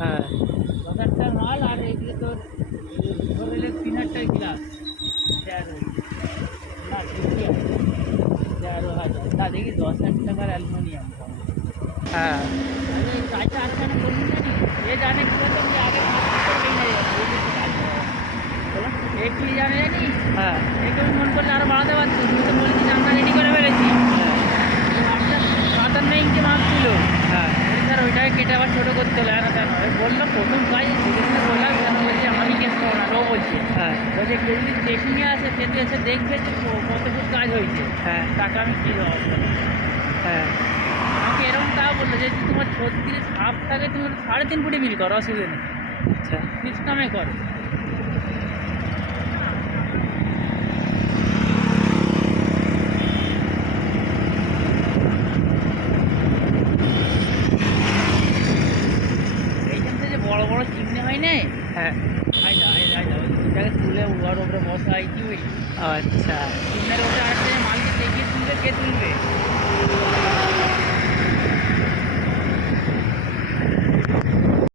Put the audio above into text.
হ্যাঁ 10,000 মাল, আর এগুলো তোর ধরে নিলে 3,000 গ্লাস, 13 না 13,000 না দেখি 10,000 টাকার অ্যালুমিনিয়াম। হ্যাঁ अरे चाचा आता ना बोलूँ ना नहीं, ये जाने के लिए तो मुझे आगे मार्केट तो नहीं नहीं है, ये तो चाचा বলো। एक भी जाने नहीं, হ্যাঁ एक भी मन कर यार बात है बात तुम तो बोल के जानना रेडी करे मेरे जी সাতান্ন ইঞ্চি মাপ ছিল। হ্যাঁ স্যার ওইটাকে কেটে আবার ছোটো করতে হলো, না কেন বললো প্রথম কাজ সেখানে বললাম কেন, বলছে আমি কেস করবো না, ও বলছে হ্যাঁ বলছে কেউ যদি চেকিংয়ে আসে সে তো এসে দেখবে যে কত ফুট কাজ হয়েছে, হ্যাঁ টাকা আমি কী দেওয়া হ্যাঁ আমাকে এরকম তাও বললো যে যদি তোমার 36 হাফ থাকে তুমি 3.5 ফুটে মিল করো, অসুবিধা নেই, আচ্ছা সিস্টেমে করো। এইখান থেকে যে বড় বড় চিমনি হয় না, হ্যাঁ হয় না ওইটাকে তুলে ওর ওপরে বসা হয় কি ওই আচ্ছা চিমনের ওপরে আরেকটা মালকে টেকিয়ে তুলবে, কে তুলবে?